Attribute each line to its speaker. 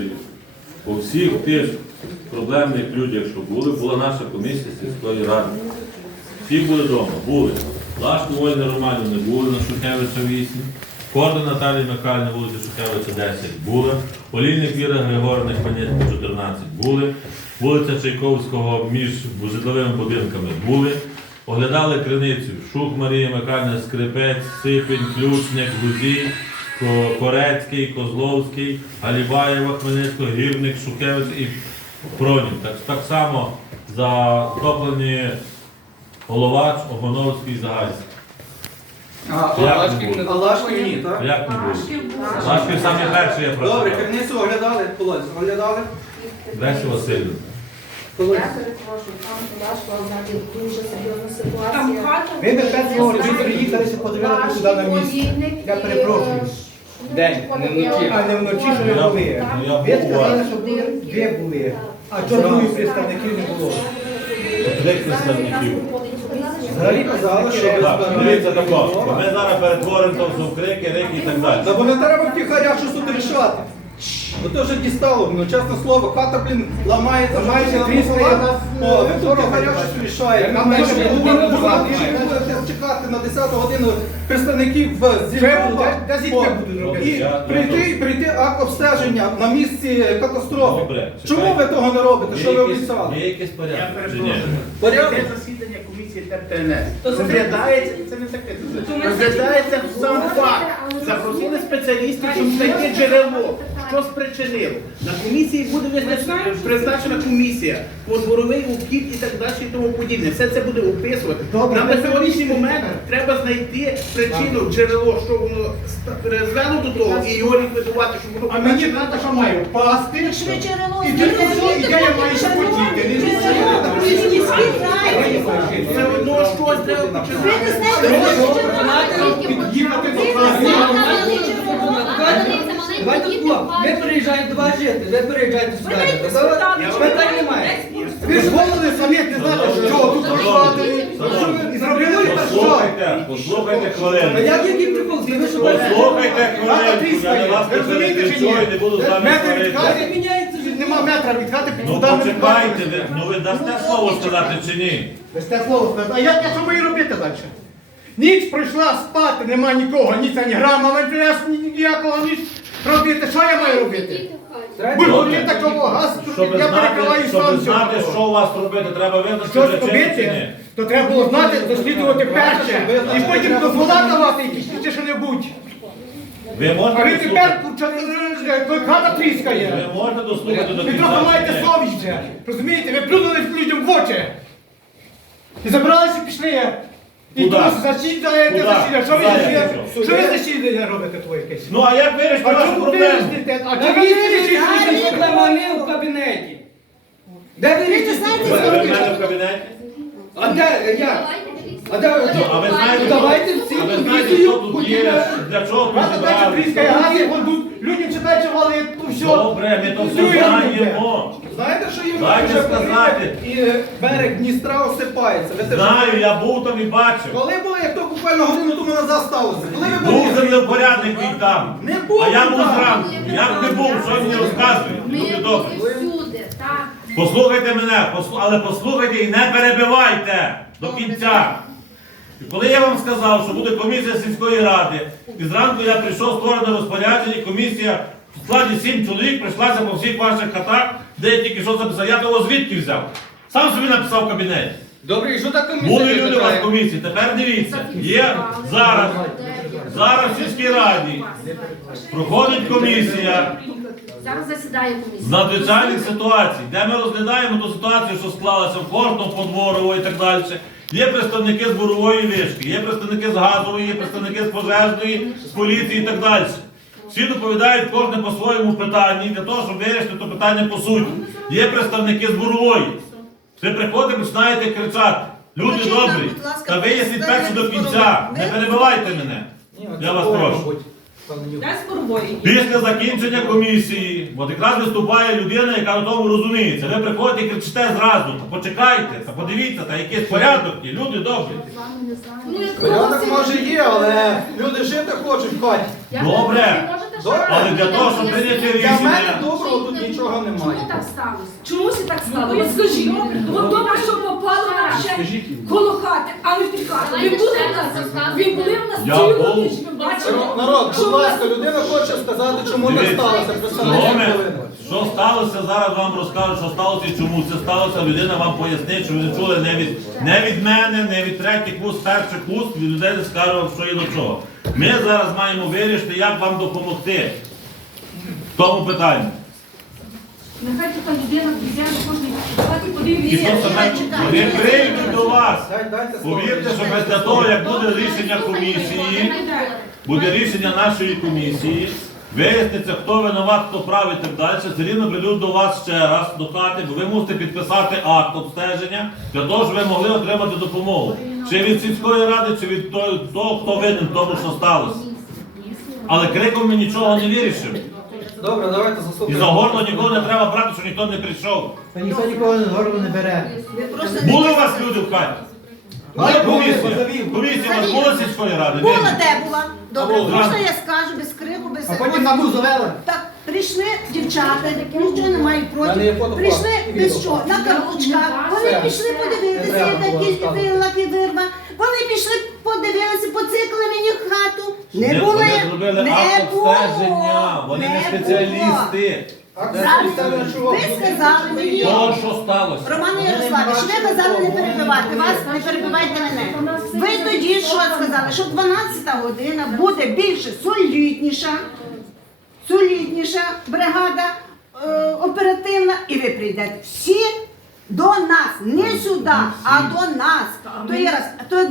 Speaker 1: комісією по всіх тих проблемних людях, що була наша комісія сільської ради. Всі були вдома, були. Лашко Ольги Романівни були на Шухевича 8, Корда Наталії Михайлівни, вулиці Шухевича 10 були, Олійник Віра Григорівна, Хмельницького 14 були, вулиця Чайковського між житловими будинками були, оглядали Криницю, Шух Марія Михайлівна, Скрипець, Сипень, Ключник, Гузій, Корецький, Козловський, Галібаєва, Хмельницького, Гірник, Шухевич і Пронів. Так само затоплені Головач, Огоновський, Загайський.
Speaker 2: А Лашків ні, так?
Speaker 1: Як не було? Лашків самі перші я працював.
Speaker 2: Добре, Криницю оглядали? Колодязь оглядали?
Speaker 1: Лесі Васильівна.
Speaker 3: Я перепрошую, там Лашко, знаєте, дуже серйозна ситуація.
Speaker 4: Ви без першого ви приїхалися подивитися туди на місці. Я перепрошую. День, не вночі. А не вночі, що ви були. Ви сказали, що ви були. А чого других представників не було?
Speaker 1: Три представників.
Speaker 2: Взагалі казали, що ви
Speaker 1: Так, дивіться тако. Ми зараз перетворимо то все в крики, рики і так далі.
Speaker 2: Та бо не треба втіхаря щось тут рішати. Бо то вже дістало, ну чесне слово, хата, блін, ламається.
Speaker 4: Ламається,
Speaker 2: вже
Speaker 4: тріскає нас.
Speaker 2: О, ви тут втіхаря щось рішаєте.
Speaker 4: Там менше будемо
Speaker 2: будете чекати на 10 годину представників з
Speaker 4: Де будуть робити?
Speaker 2: І прийти акт обстеження на місці катастрофи.
Speaker 1: Добре.
Speaker 2: Чому ви того не робите? Що ви обіцяли?
Speaker 1: Є якийсь порядок? Чи ні?
Speaker 2: Порядок?
Speaker 5: Це засідання комісії ТРТНС. Розглядається, це не таке, розглядається сам факт. Запросили спеціалістів, щоб знайти джерело, що спричинило. На комісії буде призначена комісія по дворовий обхід і так далі і тому подібне. Все це буде описувати. Нам на сьогоднішній момент треба знайти причину, джерело, що воно призвело до того і його ліквідувати, щоб воно...
Speaker 4: А мені треба, що маю пасти. І тільки все, і де я маю ще подіти.
Speaker 5: Все одно щось треба починати.
Speaker 4: Під'їхати до хати.
Speaker 6: Давайте так, ми приїжджаємо до вас жити, ви приїжджаєте сюди. Питань немає.
Speaker 4: Ви ж голови самі не знаєте, що тут розкладені. І зробили так що?
Speaker 1: Послухайте хвилину.
Speaker 6: Як який прикол? Ви що
Speaker 1: Послухайте хвилину. Я на вас
Speaker 4: Ви розумієте чи ні?
Speaker 1: не буду з вами
Speaker 4: Метр від
Speaker 1: говорити.
Speaker 4: хати міняється, нема метра від хати під
Speaker 1: Ну
Speaker 4: судами.
Speaker 1: почекайте, ви дасте слово сказати чи ні?
Speaker 4: Ви сте слово сказати. А я що маю робити далі? Ніч пройшла спати, нема нікого, ніч ані грама, вентиляції ніякого, ніч робити. Що я маю робити? Бульбуки такого газу, я перекриваю
Speaker 1: Щоб
Speaker 4: сам
Speaker 1: знати,
Speaker 4: цього.
Speaker 1: що у вас робити, треба визначити
Speaker 4: Що
Speaker 1: причину чи
Speaker 4: робити,
Speaker 1: ні.
Speaker 4: то треба було знати, дослідувати перше. І потім дозвола давати якісь чи що-небудь.
Speaker 1: Ви
Speaker 4: А
Speaker 1: можете
Speaker 4: ви
Speaker 1: дослухати?
Speaker 4: тепер хата тріскає.
Speaker 1: Ви можете дослухати до
Speaker 4: Ви
Speaker 1: кінця?
Speaker 4: трохи маєте
Speaker 1: чи ні?
Speaker 4: совість вже. Розумієте? Ви плюнули людям в очі. І забралися і пішли. І
Speaker 1: Куда?
Speaker 4: тут засідання.
Speaker 1: Куда?
Speaker 4: Що ви
Speaker 1: Куда?
Speaker 4: засідання? Що ви засідання робите твоє якесь?
Speaker 1: Ну а як вирішити
Speaker 4: А
Speaker 1: вашу
Speaker 4: чому ви
Speaker 1: проблему?
Speaker 4: вирішите? А чому ви вирішите?
Speaker 6: проблема не в кабінеті. Де ви рішите?
Speaker 1: Ви в мене в кабінеті?
Speaker 6: А де я? А де ви?
Speaker 1: Ну, а ви знаєте,
Speaker 6: Давайте всі
Speaker 1: а ви знаєте,
Speaker 6: комісію
Speaker 1: що тут є, для чого ви
Speaker 4: Хата далі тріскає,
Speaker 1: зібрали?
Speaker 4: гази, вон тут людям читають, вали, то все.
Speaker 1: Добре, ми то все знаємо.
Speaker 2: Знаєте, що їм
Speaker 1: Дайте
Speaker 2: вже
Speaker 1: сказати.
Speaker 2: і берег Дністра осипається. Ви теж-
Speaker 1: Знаю, я був там і бачив.
Speaker 2: Коли були, як то буквально годину тому назад сталося? Коли ви
Speaker 1: Був
Speaker 2: були?
Speaker 1: землепорядник він там.
Speaker 2: Не був
Speaker 1: А я
Speaker 2: він
Speaker 1: був
Speaker 2: там.
Speaker 1: зранку. Як не був, що він мені розказує? Люди добрі.
Speaker 3: всюди, так.
Speaker 1: Послухайте мене, але послухайте і не перебивайте до кінця. І коли я вам сказав, що буде комісія сільської ради, і зранку я прийшов створене розпорядження, і комісія в складі 7 чоловік прийшлася по всіх ваших хатах, де я тільки що записав. Я того звідки взяв? Сам собі написав в кабінеті.
Speaker 6: Добре, і що так
Speaker 1: Були люди у вас в комісії, тепер дивіться. Є зараз в сільській раді проходить комісія
Speaker 3: Зараз засідає комісія.
Speaker 1: з надзвичайних ситуацій, де ми розглядаємо ту ситуацію, що склалася в кожному подворову і так далі. Є представники з бурової вишки, є представники з газової, є представники з пожежної, з поліції і так далі. Всі доповідають кожне по своєму питанні для того, щоб вирішити то питання по суті. Є представники з бурової. Ви приходите, починаєте кричати. Люди добрі, та виясніть перше до кінця. Не перебивайте мене. Я вас прошу. Після закінчення комісії, от якраз виступає людина, яка на тому розуміється. Ви приходите і кричите зразу, та почекайте, та подивіться, та якийсь порядок є, люди добрі.
Speaker 3: Ну, як
Speaker 2: Порядок може є, але люди жити хочуть в хаті.
Speaker 1: Добре,
Speaker 2: Добре.
Speaker 1: Але для того, щоб прийняти
Speaker 2: Для мене
Speaker 1: рішення,
Speaker 2: доброго тут нічого
Speaker 3: Чому
Speaker 2: немає.
Speaker 3: так сталося?
Speaker 7: Чому це так стало? От скажіть, от добре, що попало нам ще коло хати, а не під хату. Ви були в нас, ви були в нас
Speaker 1: Я
Speaker 7: цілу
Speaker 1: був.
Speaker 7: ніч, ми бачили.
Speaker 2: Народ,
Speaker 7: що
Speaker 2: будь
Speaker 7: в нас-
Speaker 2: ласка, людина хоче сказати, чому так
Speaker 1: Дивіться,
Speaker 2: сталося. Представник
Speaker 1: Роме,
Speaker 2: хвилини.
Speaker 1: що сталося, зараз вам розкажуть, що сталося і чому це сталося. Людина вам пояснить, що ви не чули не від мене, не від третіх вуст, перших вуст, від людей не скажу, що є до чого. Ми зараз маємо вирішити, як вам допомогти в тому питанні.
Speaker 7: Нехай така людина прийде на кожній хаті,
Speaker 1: І
Speaker 7: подивиться.
Speaker 1: то саме, вони прийдуть до вас.
Speaker 2: Дайте слово.
Speaker 1: Повірте, що після того, як буде рішення комісії, буде рішення нашої комісії, виясниться, хто винуват, хто правий і так далі, все рівно прийдуть до вас ще раз, до хати, бо ви мусите підписати акт обстеження, для того, щоб ви могли отримати допомогу. Чи від сільської ради, чи від того, хто винен в тому, що сталося. Але криком ми нічого не вирішимо.
Speaker 2: Добре, давайте
Speaker 1: І
Speaker 2: заслухаємо.
Speaker 1: за горло нікого не треба брати, що ніхто не прийшов.
Speaker 4: Ніхто нікого на горло не бере.
Speaker 1: Були у вас люди в хаті? Була комісія? Комісія у вас була сільської ради?
Speaker 8: Була де була? Добре,
Speaker 1: Була.
Speaker 8: можна я скажу без крику, без
Speaker 4: А потім на бузу завели.
Speaker 8: Так, прийшли дівчата, нічого не мають
Speaker 2: В мене є
Speaker 8: проти.
Speaker 2: фото,
Speaker 8: Прийшли
Speaker 2: і
Speaker 8: без
Speaker 2: відео.
Speaker 8: чого, на каблучках. Вони
Speaker 2: Все.
Speaker 8: пішли подивитися,
Speaker 2: Не треба
Speaker 8: як
Speaker 2: було
Speaker 8: якісь
Speaker 2: ставити.
Speaker 8: лаки вирва. Вони пішли, подивилися, поцикли мені в хату. Не було.
Speaker 1: Вони зробили акт обстеження, вони не спеціалісти.
Speaker 8: Ви сказали мені,
Speaker 1: То, що сталося?
Speaker 8: Роман Ярославович, ви казали не перебивати вас, не перебивайте мене. Ви тоді що сказали? Що 12-та година буде більше солідніша бригада оперативна, і ви прийдете всі до нас, не сюди, а до нас. То є раз. То